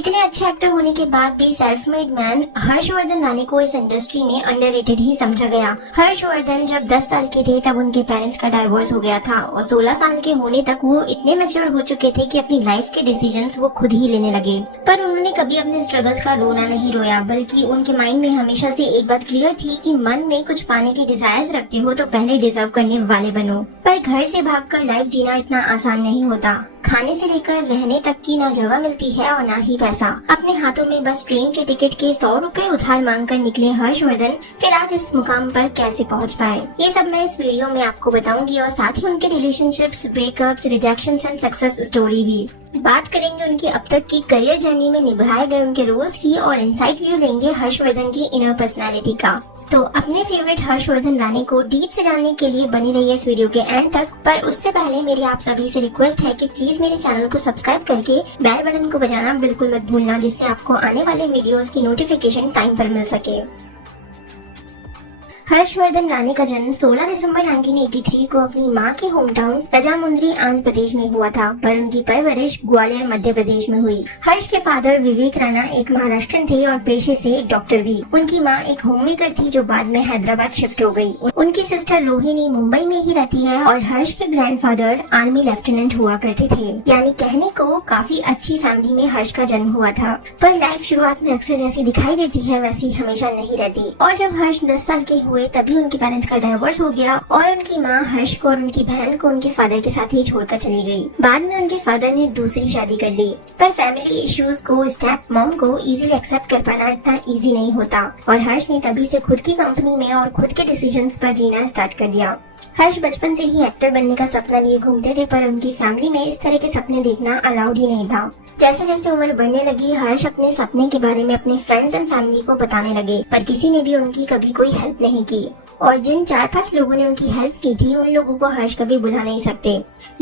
इतने अच्छे एक्टर होने के बाद भी self made man Harshvardhan Rane को इस इंडस्ट्री में अंडररेटेड ही समझा गया। हर्षवर्धन जब 10 साल के थे तब उनके पेरेंट्स का डाइवोर्स हो गया था और 16 साल के होने तक वो इतने मैच्योर हो चुके थे कि अपनी लाइफ के डिसीजंस वो खुद ही लेने लगे। पर उन्होंने कभी अपने स्ट्रगल्स का रोना नहीं रोया, बल्कि उनके माइंड में हमेशा से एक बात क्लियर थी कि मन में कुछ पाने की डिजायर्स रखते हो तो पहले डिजर्व करने वाले बनो। पर घर से भागकर लाइफ जीना इतना आसान नहीं होता। खाने से लेकर रहने तक की ना जगह मिलती है और ना ही पैसा। अपने हाथों में बस ट्रेन के टिकट के 100 रुपए उधार मांगकर निकले हर्षवर्धन फिर आज इस मुकाम पर कैसे पहुंच पाए, ये सब मैं इस वीडियो में आपको बताऊंगी और साथ ही उनके relationships, breakups, rejections and success story भी। बात करेंगे उनकी अब तक की करियर जर्नी में निभाए गए उनके रोल्स की और इनसाइड व्यू लेंगे हर्षवर्धन की इनर पर्सनालिटी का। तो अपने फेवरेट हर्षवर्धन राणे को डीप से जानने के लिए बनी रहिए इस वीडियो के एंड तक। पर उससे पहले मेरी आप सभी से रिक्वेस्ट है कि प्लीज मेरे चैनल को सब्सक्राइब करके बेल बटन को बजाना बिल्कुल मत भूलना, जिससे आपको आने वाले वीडियोस की नोटिफिकेशन टाइम पर मिल सके। हर्षवर्धन राणे का जन्म 16 दिसंबर 1983 को अपनी मां के होम टाउन राजामुंद्री आंध्र प्रदेश में हुआ था, पर उनकी परवरिश ग्वालियर मध्य प्रदेश में हुई। हर्ष के फादर विवेक राणा एक महाराष्ट्रन थे और पेशे से एक डॉक्टर भी। उनकी मां एक होममेकर थी जो बाद में हैदराबाद शिफ्ट हो गई। उनकी सिस्टर रोहिणी मुंबई में ही रहती है और हर्ष के ग्रैंडफादर आर्मी लेफ्टिनेंट हुआ करते थे। यानी कहने को काफी अच्छी फैमिली में हर्ष का जन्म हुआ था। पर लाइफ शुरुआत में अक्सर जैसी दिखाई देती है वैसी हमेशा नहीं रहती। और जब हर्ष 10 साल के हुए तभी उनके पेरेंट्स का डाइवोर्स हो गया और उनकी मां हर्ष को और उनकी बहन को उनके फादर के साथ ही छोड़कर चली गई। बाद में उनके फादर ने दूसरी शादी कर ली। पर फैमिली इश्यूज को स्टेप मॉम को इजीली एक्सेप्ट कर पाना इतना इजी नहीं होता और हर्ष ने तभी से खुद की कंपनी में और खुद के डिसीजंस पर जीना स्टार्ट कर दिया। हर्ष बचपन से ही एक्टर बनने का सपना लिए घूमते थे, पर उनकी फैमिली में इस तरह के सपने देखना अलाउड ही नहीं था। जैसे जैसे उम्र बढ़ने लगी हर्ष अपने सपने के बारे में अपने फ्रेंड्स एंड फैमिली को बताने लगे, पर किसी ने भी उनकी कभी कोई हेल्प नहीं की। और जिन 4-5 लोगों ने उनकी हेल्प की थी उन लोगों को हर्ष कभी भुला नहीं सकते।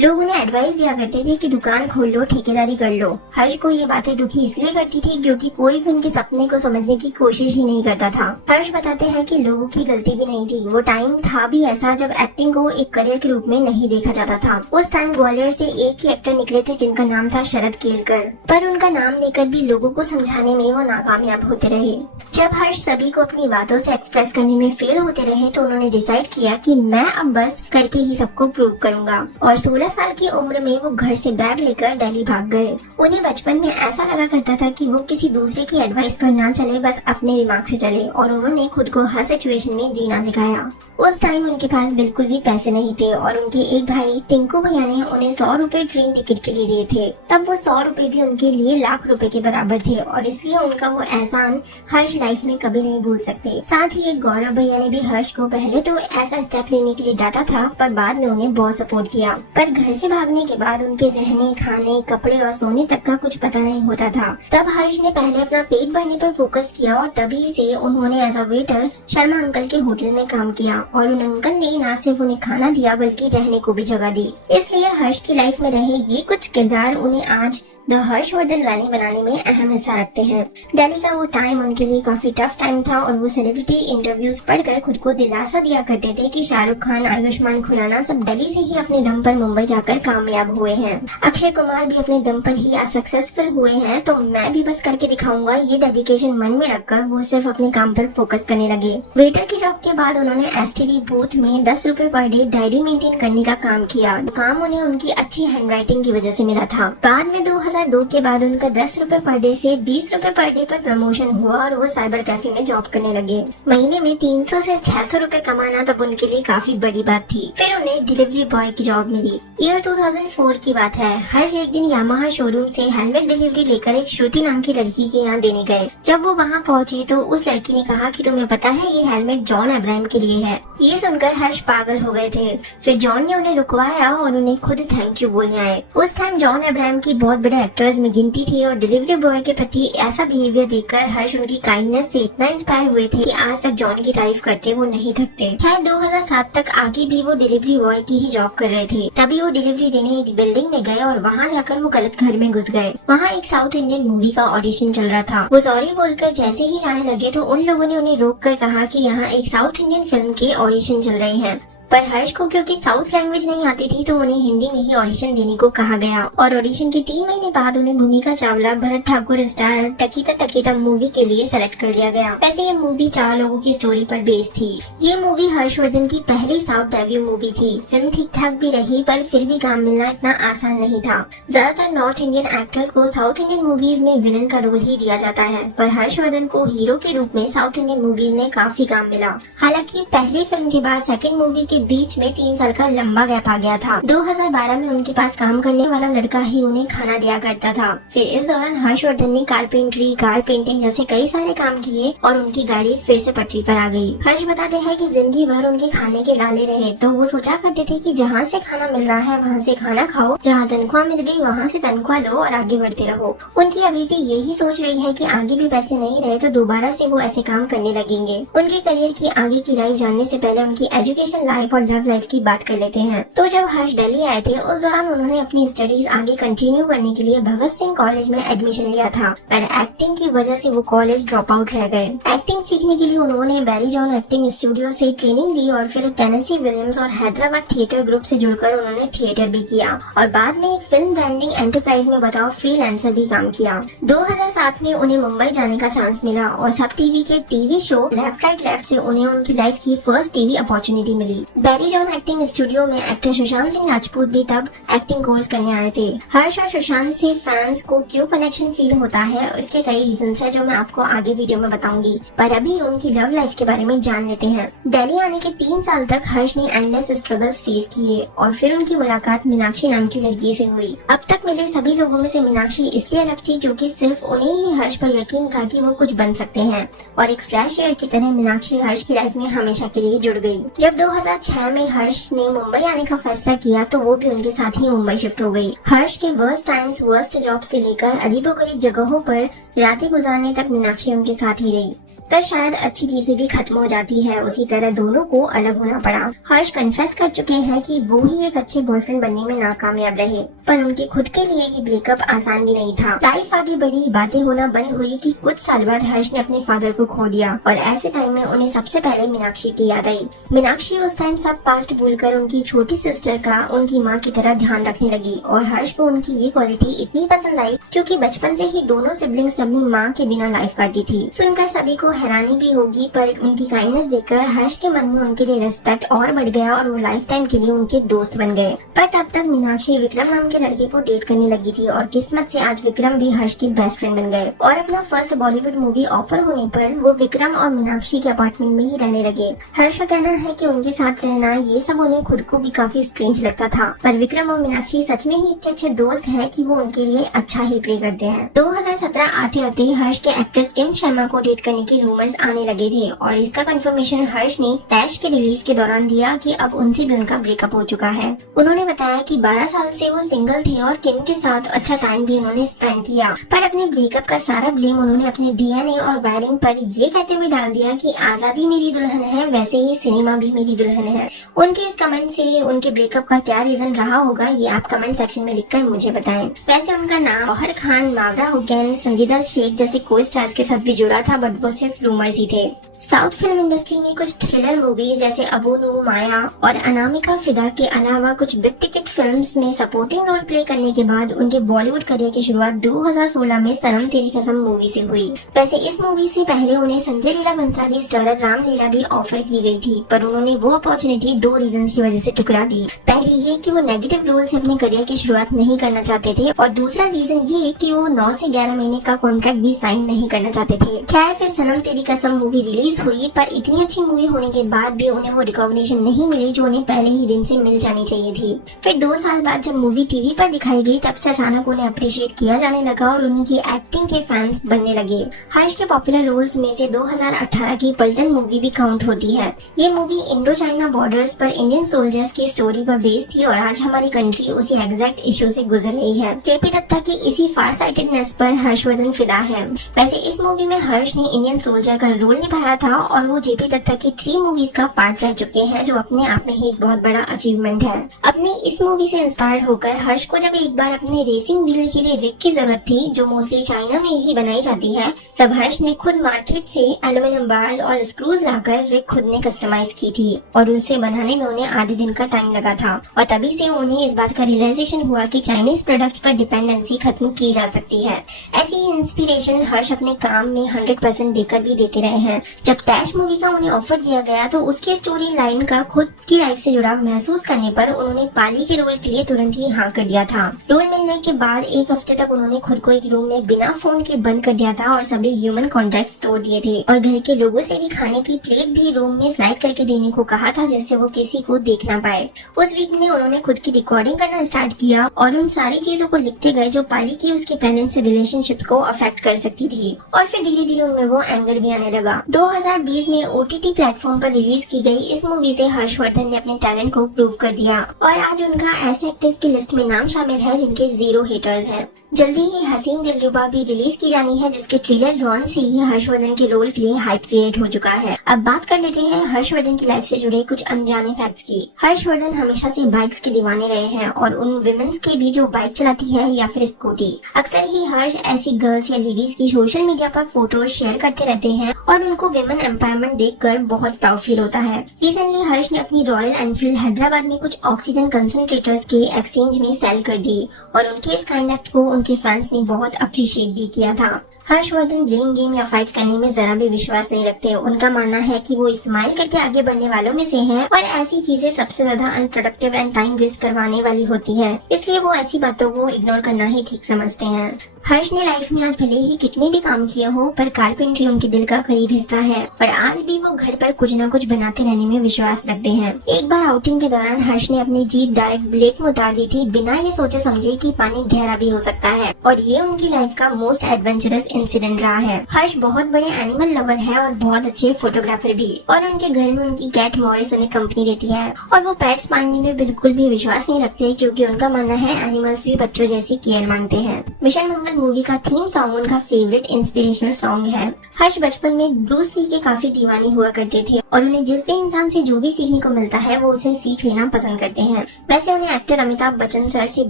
लोग उन्हें एडवाइस दिया करते थे कि दुकान खोल लो, ठेकेदारी कर लो। हर्ष को ये बातें दुखी इसलिए करती थी क्योंकि कोई भी उनके सपने को समझने की कोशिश ही नहीं करता था। हर्ष बताते हैं कि लोगों की गलती भी नहीं थी। वो टाइम था भी ऐसा जब एक्टिंग को एक करियर के रूप में नहीं देखा जाता था। उस टाइम ग्वालियर से एक ही एक्टर निकले थे जिनका नाम था शरद केलकर, पर उनका नाम लेकर भी लोगों को समझाने में वो नाकामयाब होते रहे। जब हर्ष सभी को अपनी बातों से एक्सप्रेस करने में फेल होते रहे तो उन्होंने डिसाइड किया कि मैं अब बस करके ही सबको प्रूव करूंगा और 16 साल की उम्र में वो घर से बैग लेकर दिल्ली भाग गए। उन्हें बचपन में ऐसा लगा करता था कि वो किसी दूसरे की एडवाइस पर ना चले, बस अपने दिमाग से चले और उन्होंने खुद को हर सिचुएशन में जीना सिखाया। उस टाइम उनके पास बिल्कुल भी पैसे नहीं थे और उनके एक भाई टिंकू भैया ने उन्हें 100 रुपए ट्रेन टिकट के लिए दिए थे। तब वो 100 रुपए भी उनके लिए लाख रुपए के बराबर थे और इसलिए उनका वो एहसान हर्ष लाइफ में कभी नहीं भूल सकते। साथ ही एक गौरव भैया ने भी हर्ष को पहले तो ऐसा स्टेप लेने के लिए डांटा था, पर बाद में उन्हें बहुत सपोर्ट किया। पर घर से भागने के बाद उनके रहने, खाने, कपड़े और सोने तक का कुछ पता नहीं होता था। तब हर्ष ने पहले अपना पेट भरने पर फोकस किया और तभी से उन्होंने as a waiter Sharma uncle के होटल में काम किया और उन अंकल ने न सिर्फ उन्हें खाना दिया बल्कि रहने को भी जगह दी। इसलिए हर्ष की लाइफ में रहे ये कुछ किरदार उन्हें आज द हर्षवर्धन राणे बनाने में अहम हिस्सा रखते हैं। दिल्ली का वो टाइम उनके लिए काफी टफ टाइम था और वो सेलिब्रिटी इंटरव्यूज पढ़कर खुद को दिलासा दिया करते थे कि शाहरुख खान, आयुष्मान खुराना सब दिल्ली से ही अपने दम पर मुंबई जाकर कामयाब हुए हैं। अक्षय कुमार भी अपने दम पर ही सक्सेसफुल हुए हैं, तो मैं भी बस करके दिखाऊंगा। ये डेडिकेशन मन में रखकर वो सिर्फ अपने काम पर फोकस करने लगे। वेटर की जॉब के बाद उन्होंने एसटीडी बूथ में 10 रुपए पर डे डायरी मेंटेन करने का काम किया। काम उन्हें उनकी अच्छी हैंडराइटिंग की वजह से मिला था। बाद में 2002 के बाद उनका 10 रुपए पर डे से 20 रुपए पर डे पर प्रमोशन हुआ और वो साइबर कैफे में जॉब करने लगे। महीने में 300 से 600 रुपए कमाना तब उनके लिए काफी बड़ी बात थी। फिर उन्हें डिलीवरी बॉय की जॉब मिली। ईयर 2004 की बात है। हर्ष एक दिन यामाहा शोरूम से हेलमेट डिलीवरी लेकर एक श्रुति नाम की लड़की के यहाँ देने गए। जब वो वहाँ पहुँचे तो उस लड़की ने कहा कि तुम्हें पता है ये हेलमेट जॉन अब्राहम के लिए है। ये सुनकर हर्ष पागल हो गए थे। फिर जॉन ने उन्हें रुकवाया और उन्हें खुद थैंक यू बोलने आए। उस टाइम जॉन अब्राहम की बहुत बड़े एक्टर्स में गिनती थी और डिलीवरी बॉय के प्रति ऐसा बिहेवियर देखकर हर्ष उनकी काइंडनेस से इतना इंस्पायर हुए थे कि आज तक जॉन की तारीफ करते वो नहीं थकते। 2007 तक आगे भी वो डिलीवरी बॉय की ही जॉब कर रहे थे। तभी वो डिलीवरी देने एक बिल्डिंग में गए और वहाँ जाकर वो गलत घर में घुस गए। वहाँ एक साउथ इंडियन मूवी का ऑडिशन चल रहा था। वो सॉरी बोलकर जैसे ही जाने लगे तो उन लोगों ने उन्हें रोक कर कहा कि यहाँ एक साउथ इंडियन फिल्म के ऑडिशन चल रहे हैं। पर हर्ष को क्योंकि साउथ लैंग्वेज नहीं आती थी तो उन्हें हिंदी में ही ऑडिशन देने को कहा गया और ऑडिशन के 3 महीने बाद उन्हें भूमिका चावला भरत ठाकुर स्टार टकीता टकीता मूवी के लिए सेलेक्ट कर लिया गया। वैसे ये मूवी 4 लोगों की स्टोरी पर बेस्ड थी। ये मूवी हर्षवर्धन की पहली साउथ डेब्यू मूवी थी। फिल्म ठीक ठाक भी रही पर फिर भी काम मिलना इतना आसान नहीं था। ज्यादातर नॉर्थ इंडियन एक्टर्स को साउथ इंडियन मूवीज में विलन का रोल ही दिया जाता है, पर हर्षवर्धन को हीरो के रूप में साउथ इंडियन मूवीज में काफी काम मिला। हालांकि पहली फिल्म के बाद सेकंड मूवी के बीच में 3 साल का लंबा गैप आ गया था। 2012 में उनके पास काम करने वाला लड़का ही उन्हें खाना दिया करता था। फिर इस दौरान हर्षवर्धन ने कारपेंटरी, कार पेंटिंग जैसे कई सारे काम किए और उनकी गाड़ी फिर से पटरी पर आ गई। हर्ष बताते हैं कि जिंदगी भर उनके खाने के लाले रहे, तो वो सोचा करते थे कि जहाँ से खाना मिल रहा है वहाँ से खाना खाओ, जहाँ तनख्वाह मिल गई वहाँ से तनख्वाह लो और आगे बढ़ते रहो। उनकी अभी भी यही सोच रही है कि आगे भी पैसे नहीं रहे तो दोबारा से वो ऐसे काम करने लगेंगे। उनके करियर की आगे की लाइफ जानने से पहले उनकी एजुकेशन लाइफ और लव लाइफ की बात कर लेते हैं। तो जब हर्ष दिल्ली आए थे उस दौरान उन्होंने अपनी स्टडीज आगे कंटिन्यू करने के लिए भगत सिंह कॉलेज में एडमिशन लिया था, पर एक्टिंग की वजह से वो कॉलेज ड्रॉप आउट रह गए। एक्टिंग सीखने के लिए उन्होंने बैरी जॉन एक्टिंग स्टूडियो से ट्रेनिंग ली और फिर टेनेसी विलियम्स और हैदराबाद थिएटर ग्रुप से जुड़कर उन्होंने थिएटर भी किया और बाद में एक फिल्म ब्रांडिंग एंटरप्राइज में बताओ फ्रीलांसर भी काम किया। 2007 में उन्हें मुंबई जाने का चांस मिला और सब टीवी के TV show left right left से उन्हें उनकी लाइफ की फर्स्ट टीवी अपॉर्चुनिटी मिली। बैरी जॉन एक्टिंग स्टूडियो में एक्टर सुशांत सिंह राजपूत भी तब एक्टिंग कोर्स करने आए थे। हर्ष और सुशांत से फैंस को क्यों कनेक्शन फील होता है उसके कई रीजन है जो मैं आपको आगे वीडियो में बताऊंगी, पर अभी उनकी लव लाइफ के बारे में जान लेते हैं। दिल्ली आने के 3 साल तक हर्ष ने एंडलेस स्ट्रगल्स फेस किए और फिर उनकी मुलाकात मीनाक्षी नाम की लड़की से हुई। अब तक मिले सभी लोगों में से मीनाक्षी इसलिए अलग थी क्योंकि सिर्फ उन्हें ही हर्ष पर यकीन था कि वो कुछ बन सकते हैं और एक फ्रेश एयर की तरह मीनाक्षी हर्ष की लाइफ में हमेशा के लिए जुड़ गई। जब 2006 में हर्ष ने मुंबई आने का फैसला किया तो वो भी उनके साथ ही मुंबई शिफ्ट हो गई। हर्ष के वर्स्ट टाइम्स वर्स्ट जॉब से लेकर अजीबोगरीब जगहों पर रातें गुजारने तक मीनाक्षी उनके साथ ही रही। पर शायद अच्छी चीजें भी खत्म हो जाती है, उसी तरह दोनों को अलग होना पड़ा। हर्ष कन्फेस कर चुके हैं कि वो ही एक अच्छे बॉयफ्रेंड बनने में नाकामयाब रहे, पर उनके खुद के लिए ये ब्रेकअप आसान भी नहीं था। लाइफ आगे बढ़ी, बातें होना बंद हुई कि कुछ साल बाद हर्ष ने अपने फादर को खो दिया और ऐसे टाइम में उन्हें सबसे पहले मीनाक्षी की याद आई। मीनाक्षी उस टाइम सब पास्ट भूलकर उनकी छोटी सिस्टर का उनकी माँ की तरह ध्यान रखने लगी और हर्ष को उनकी ये क्वालिटी इतनी पसंद आई क्योंकि बचपन से ही दोनों सिबलिंग्स अपनी माँ के बिना लाइफ काटी थी। सुनकर सभी को हैरानी भी होगी, पर उनकी काइंडनेस देखकर हर्ष के मन में उनके लिए रिस्पेक्ट और बढ़ गया और वो लाइफ टाइम के लिए उनके दोस्त बन गए। पर तब तक मीनाक्षी विक्रम नाम के लड़के को डेट करने लगी थी और किस्मत से आज विक्रम भी हर्ष की बेस्ट फ्रेंड बन गए और अपना फर्स्ट बॉलीवुड मूवी ऑफर होने पर वो विक्रम और मीनाक्षी के अपार्टमेंट में ही रहने लगे। हर्ष का कहना है कि उनके साथ रहना ये सब उन्हें खुद को भी काफी स्ट्रेंज लगता था, पर विक्रम और मीनाक्षी सच में ही इतने अच्छे दोस्त हैं कि वो उनके लिए अच्छा ही प्रे करते हैं। 2017 आते आते हर्ष के एक्ट्रेस किम शर्मा को डेट करने के रूमर्स आने लगे थे और इसका कंफर्मेशन हर्ष ने टैश के रिलीज के दौरान दिया कि अब उनसे भी उनका ब्रेकअप हो चुका है। उन्होंने बताया कि 12 साल से वो सिंगल थे और किम के साथ अच्छा टाइम भी उन्होंने स्पेंड किया, पर अपने ब्रेकअप का सारा ब्लेम उन्होंने अपने डीएनए और वायरिंग पर ये कहते हुए डाल दिया कि आजादी मेरी दुल्हन है वैसे ही सिनेमा भी मेरी दुल्हन है। उनके इस कमेंट से उनके ब्रेकअप का क्या रीजन रहा होगा ये आप कमेंट सेक्शन में लिखकर मुझे बताएं। वैसे उनका नाम गौहर खान, मावरा हुसैन, संजीदा शेख जैसे को स्टार्स के साथ भी जुड़ा था, बट वो सिर्फ रूमर्स ही थे। साउथ फिल्म इंडस्ट्री में कुछ थ्रिलर मूवीज जैसे अबूनू, माया और अनामिका फिदा के अलावा कुछ बिग टिकट फिल्म्स में सपोर्टिंग रोल प्ले करने के बाद उनके बॉलीवुड करियर की शुरुआत 2016 में सनम तेरी कसम मूवी से हुई। वैसे इस मूवी से पहले उन्हें संजय लीला बंसाली स्टारर रामलीला भी ऑफर की गई थी, पर उन्होंने वो अपॉर्चुनिटी 2 रीजंस की वजह से ठुकरा दी। पहली ये कि वो नेगेटिव रोल से अपने करियर की शुरुआत नहीं करना चाहते थे और दूसरा रीजन ये कि वो 9 से 11 महीने का कॉन्ट्रैक्ट भी साइन नहीं करना चाहते थे। खैर फिर सनम तेरी कसम मूवी रिलीज हुई, पर इतनी अच्छी मूवी होने के बाद भी उन्हें वो रिकॉग्निशन नहीं मिली जो उन्हें पहले ही दिन से मिल जानी चाहिए थी। फिर 2 साल बाद जब मूवी टीवी पर दिखाई गई तब से अचानक उन्हें अप्रिशिएट किया जाने लगा और उनकी एक्टिंग के फैंस बनने लगे। हर्ष के पॉपुलर रोल्स में से 2018 की पलटन मूवी भी काउंट होती है। ये मूवी इंडो चाइना बॉर्डर्स पर इंडियन सोल्जर्स की स्टोरी पर बेस्ड थी और आज हमारी कंट्री उसी एग्जैक्ट इशू से गुजर रही है। जेपी दत्ता की इसी फार साइटेडनेस पर हर्षवर्धन फिदा है। वैसे इस मूवी में हर्ष ने इंडियन सोल्जर का रोल निभाया था और वो जेपी दत्ता की 3 मूवीज का पार्ट रह चुके हैं, जो अपने आप में ही एक बहुत बड़ा अचीवमेंट है। अपनी इस मूवी से इंस्पायर होकर हर्ष को जब एक बार अपने रेसिंग व्हील के लिए रिग की जरूरत थी, जो मोस्टली चाइना में ही बनाई जाती है, तब हर्ष ने खुद मार्केट से एल्यूमिनियम बार्स और स्क्रूज लाकर रिग खुद ने कस्टमाइज की थी और उसे बनाने में उन्हें आधे दिन का टाइम लगा था। और तभी से उन्हें इस बात का रियलाइजेशन हुआ कि चाइनीज प्रोडक्ट्स पर डिपेंडेंसी खत्म की जा सकती है। ऐसी ही इंस्पिरेशन हर्ष अपने काम में 100% देकर भी देते रहे हैं। जब टैश मूवी का उन्हें ऑफर दिया गया तो उसके स्टोरी लाइन का खुद की लाइफ से जुड़ाव महसूस करने पर उन्होंने पाली के रोल के लिए तुरंत ही हाँ कर दिया था। रोल मिलने के बाद 1 हफ्ते तक उन्होंने खुद को एक रूम में बिना फोन के बंद कर दिया था और सभी ह्यूमन कॉन्टेक्ट तोड़ दिए थे और घर के लोगों से भी खाने की प्लेट भी रूम में स्लाइड करके देने को कहा था, जिससे वो किसी को देख ना पाए। उस वीक में उन्होंने खुद की रिकॉर्डिंग करना स्टार्ट किया और उन सारी चीजों को लिखते गए जो पाली की उसके पेरेंट्स से रिलेशनशिप को अफेक्ट कर सकती थी और फिर धीरे धीरे उनमें वो एंगर भी आने लगा। 2020 में OTT प्लेटफॉर्म पर रिलीज की गई इस मूवी से हर्षवर्धन ने अपने टैलेंट को प्रूव कर दिया और आज उनका ऐसे एक्टर्स की लिस्ट में नाम शामिल है जिनके 0 हेटर्स हैं। जल्दी ही हसीन दिलरुबा भी रिलीज की जानी है, जिसके ट्रेलर लॉन्च से ही हर्षवर्धन के रोल के लिए हाइप क्रिएट हो चुका है। अब बात कर लेते हैं हर्षवर्धन की लाइफ से जुड़े कुछ अनजाने फैक्ट्स की। हर्षवर्धन हमेशा से बाइक्स के दीवाने रहे हैं और उन विमेन्स के भी जो बाइक चलाती है या फिर स्कूटी। अक्सर ही हर्ष ऐसी गर्ल्स या लेडीज की सोशल मीडिया पर फोटोज शेयर करते रहते हैं और उनको विमेन एम्पावरमेंट देखकर बहुत प्राउड फील होता है। रिसेंटली हर्ष ने अपनी रॉयल एनफील्ड हैदराबाद में कुछ ऑक्सीजन कंसंट्रेटर्स के एक्सचेंज में सेल कर दी और उनके इस काइंड एक्ट को उनके फैंस ने बहुत अप्रिशिएट भी किया था। हर्षवर्धन ब्लेम गेम या फाइट्स करने में जरा भी विश्वास नहीं रखते। उनका मानना है कि वो स्माइल करके आगे बढ़ने वालों में से हैं और ऐसी चीजें सबसे ज्यादा अनप्रोडक्टिव एंड टाइम वेस्ट करवाने वाली होती है, इसलिए वो ऐसी बातों को इग्नोर करना ही ठीक समझते हैं। हर्ष ने लाइफ में आज भले ही कितने भी काम किए हो, पर कारपेंट्री उनके दिल का करीब हिस्सा है और आज भी वो घर पर कुछ न कुछ बनाते रहने में विश्वास रखते हैं। एक बार आउटिंग के दौरान हर्ष ने अपनी जीप डायरेक्ट ब्लेड में उतार दी थी, बिना ये सोचे समझे कि पानी गहरा भी हो सकता है और ये उनकी लाइफ का मोस्ट एडवेंचरस इंसिडेंट रहा है। हर्ष बहुत बड़े एनिमल लवर है और बहुत अच्छे फोटोग्राफर भी और उनके घर में उनकी कैट मॉरिस उन्हें कंपनी देती है और वो पेट्स पालने में बिल्कुल भी विश्वास नहीं रखते, क्योंकि उनका मानना है एनिमल्स भी बच्चों जैसी केयर मांगते हैं। मिशन मंगल मूवी का थीम सॉन्ग उनका फेवरेट इंस्पिरेशनल सॉन्ग है। हर्ष बचपन में ब्रूस ली के काफी दीवाने हुआ करते थे और उन्हें जिस भी इंसान से जो भी सीखने को मिलता है वो उसे सीख लेना पसंद करते हैं। वैसे उन्हें एक्टर अमिताभ बच्चन सर से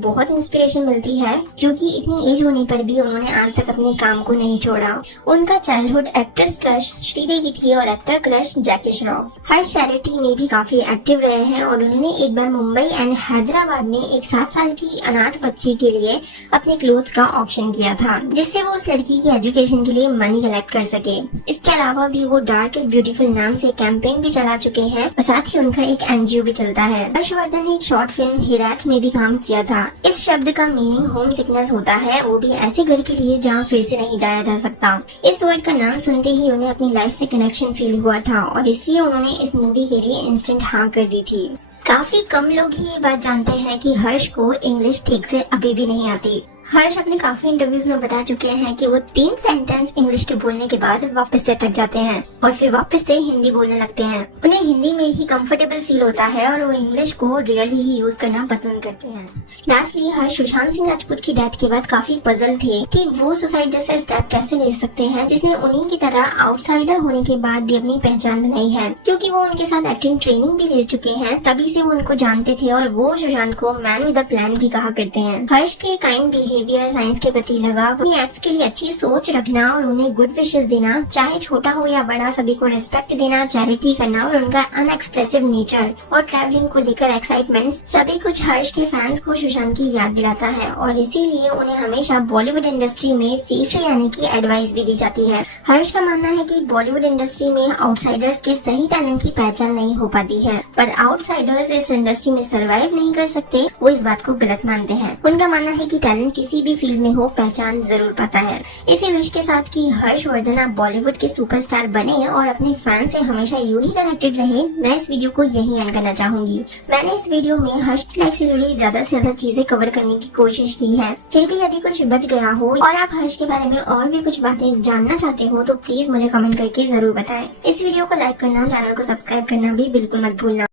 बहुत इंस्पिरेशन मिलती है, क्योंकि इतनी एज होने पर भी उन्होंने आज तक अपने काम को नहीं छोड़ा। उनका चाइल्डहुड एक्ट्रेस क्रश श्रीदेवी थी और एक्टर क्रश जैकी श्रॉफ। हर्ष चैरिटी में भी काफी एक्टिव रहे हैं और उन्होंने एक बार मुंबई एंड हैदराबाद में एक 7 साल की अनाथ बच्ची के लिए अपने क्लोथ्स का ऑक्शन किया था, जिससे वो उस लड़की की एजुकेशन के लिए मनी कलेक्ट कर सके। इसके अलावा भी वो डार्क इज ब्यूटीफुल नाम से कैंपेन भी चला चुके हैं और साथ ही उनका एक NGO भी चलता है। हर्षवर्धन ने एक शॉर्ट फिल्म हिरात में भी काम किया था। इस शब्द का मीनिंग होम सिकनेस होता है, वो भी ऐसे घर के लिए जहाँ फिर से नहीं जाया जा सकता। इस वर्ड का नाम सुनते ही उन्हें अपनी लाइफ से कनेक्शन फील हुआ था और इसलिए उन्होंने इस मूवी के लिए इंस्टेंट हाँ कर दी थी। काफी कम लोग ही ये बात जानते हैं कि हर्ष को इंग्लिश ठीक से अभी भी नहीं आती। हर्ष अपने काफी इंटरव्यूज में बता चुके हैं कि वो 3 सेंटेंस इंग्लिश के बोलने के बाद वापस से अटक जाते हैं और फिर वापस से हिंदी बोलने लगते हैं। उन्हें हिंदी में ही कंफर्टेबल फील होता है और वो इंग्लिश को रियली ही यूज करना पसंद करते हैं। लास्टली हर्ष सुशांत सिंह राजपूत की डेथ के बाद काफी पजल थे कि वो सुसाइड जैसा स्टेप कैसे ले सकते हैं, जिसने उन्हीं की तरह आउटसाइडर होने के बाद भी अपनी पहचान बनाई है, क्योंकि वो उनके साथ एक्टिंग ट्रेनिंग भी ले चुके हैं। तभी से वो उनको जानते थे और वो सुशांत को मैन विद अ प्लान भी कहा करते हैं। हर्ष के काइंड बिहेवियर, साइंस के प्रति लगाव, अपनी एक्ट्स के लिए अच्छी सोच रखना और उन्हें गुड विशेस देना, चाहे छोटा हो या बड़ा सभी को रिस्पेक्ट देना, चैरिटी करना और उनका अनएक्सप्रेसिव नेचर और ट्रैवलिंग को लेकर एक्साइटमेंट, सभी कुछ हर्ष के फैंस को सुशांत की याद दिलाता है और इसीलिए उन्हें हमेशा बॉलीवुड इंडस्ट्री में सेफली रहने की एडवाइस भी दी जाती है। हर्ष का मानना है कि बॉलीवुड इंडस्ट्री में आउटसाइडर्स के सही टैलेंट की पहचान नहीं हो पाती है, पर आउटसाइडर्स इस इंडस्ट्री में सर्वाइव नहीं कर सकते, वो इस बात को गलत मानते हैं। उनका मानना है कि टैलेंट किसी भी फील्ड में हो, पहचान जरूर पाता है। इसी विश के साथ कि हर्षवर्धन आप बॉलीवुड के सुपरस्टार बने और अपने फैन से हमेशा यूं ही कनेक्टेड रहे, मैं इस वीडियो को यही एंड करना चाहूंगी। मैंने इस वीडियो में हर्ष की लाइफ से जुड़ी ज्यादा से ज्यादा चीजें कवर करने की कोशिश की है, फिर भी यदि कुछ बच गया हो और आप हर्ष के बारे में और भी कुछ बातें जानना चाहते हो तो प्लीज मुझे कमेंट करके जरूर बताएं। इस वीडियो को लाइक करना, चैनल को सब्सक्राइब करना भी बिल्कुल मत भूलना।